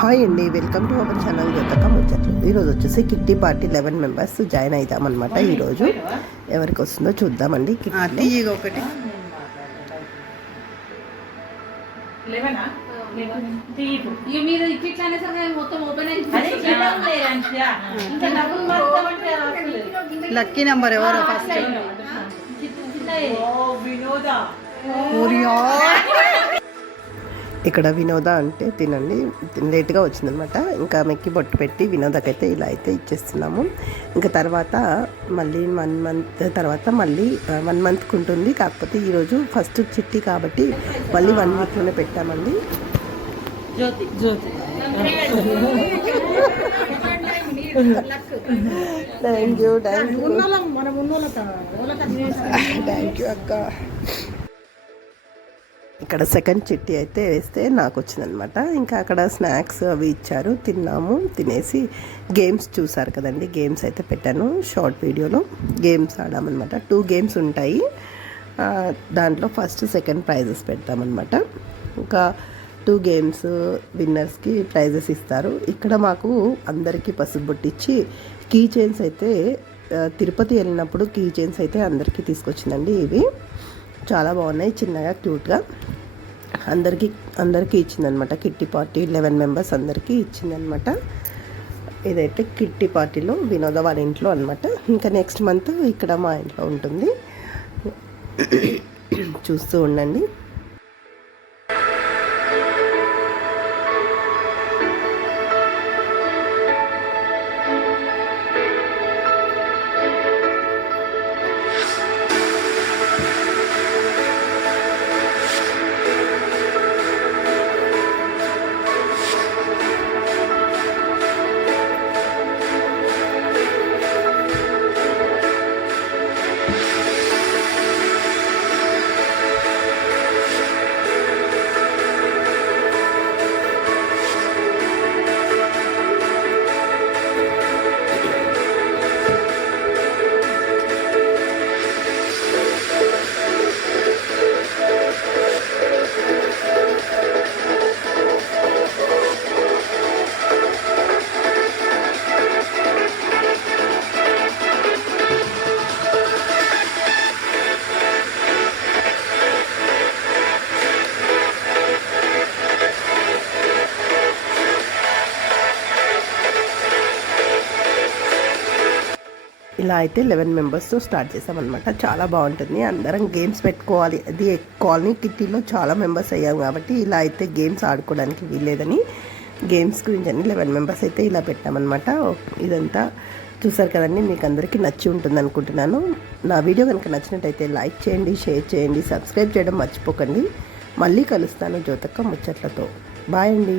Hi అండి, welcome to our channel జ్యోతక ముచ్చట్లు. ఈరోజు వచ్చేసి కిట్టి పార్టీ 11 మెంబర్స్ జాయిన్ అవుతామన్నమాట. ఈరోజు ఎవరికి వస్తుందో చూద్దామండి. ఒకటి లక్కీ నెంబర్ ఎవరో ఫస్ట్ ఇక్కడ వినోద అంటే తినండి, లేట్గా వచ్చిందనమాట. ఇంకా మెక్కి బొట్టు పెట్టి వినోదకైతే ఇలా అయితే ఇచ్చేస్తున్నాము. ఇంకా తర్వాత మళ్ళీ 1 మంత్ తర్వాత మళ్ళీ 1 మంత్కి ఉంటుంది. కాకపోతే ఈరోజు ఫస్ట్ చిట్టి కాబట్టి మళ్ళీ 1 వీక్లోనే పెట్టామండి. థ్యాంక్ యూ అక్క. ఇక్కడ సెకండ్ చిట్టి అయితే వేస్తే నాకు వచ్చిందనమాట. ఇంకా అక్కడ స్నాక్స్ అవి ఇచ్చారు, తిన్నాము. తినేసి గేమ్స్ చూసారు కదండి, గేమ్స్ అయితే పెట్టాను షార్ట్ వీడియోలో. గేమ్స్ ఆడామన్నమాట. 2 గేమ్స్ ఉంటాయి. దాంట్లో ఫస్ట్ సెకండ్ ప్రైజెస్ పెడతామన్నమాట. ఇంకా 2 గేమ్స్ విన్నర్స్కి ప్రైజెస్ ఇస్తారు. ఇక్కడ మాకు అందరికీ పసుపు బొట్టిచ్చి కీ చైన్స్ అయితే తిరుపతి వెళ్ళినప్పుడు కీ చైన్స్ అయితే అందరికీ తీసుకొచ్చిందండి. ఇవి చాలా బాగున్నాయి, చిన్నగా క్యూట్గా. అందరికీ ఇచ్చిందనమాట. కిట్టి పార్టీ 11 మెంబర్స్ అందరికీ ఇచ్చిందనమాట. ఇదైతే కిట్టి పార్టీలో వినోద వాళ్ళ ఇంట్లో అనమాట. ఇంకా నెక్స్ట్ మంత్ ఇక్కడ మా ఇంట్లో ఉంటుంది. చూస్తూ ఉండండి. ఇలా అయితే 11 మెంబర్స్తో స్టార్ట్ చేసామన్నమాట. చాలా బాగుంటుంది. అందరం గేమ్స్ పెట్టుకోవాలి. అది కాలనీ కిట్టీలో చాలా మెంబర్స్ అయ్యాం కాబట్టి ఇలా అయితే గేమ్స్ ఆడుకోవడానికి వీల్లేదని గేమ్స్ గురించి అని 11 మెంబర్స్ అయితే ఇలా పెట్టామన్నమాట. ఇదంతా చూసారు కదండి, మీకు అందరికీ నచ్చి ఉంటుంది అనుకుంటున్నాను. నా వీడియో కనుక నచ్చినట్టయితే లైక్ చేయండి, షేర్ చేయండి, సబ్స్క్రైబ్ చేయడం మర్చిపోకండి. మళ్ళీ కలుస్తాను జ్యోతక ముచ్చట్లతో. బాయ్ అండి.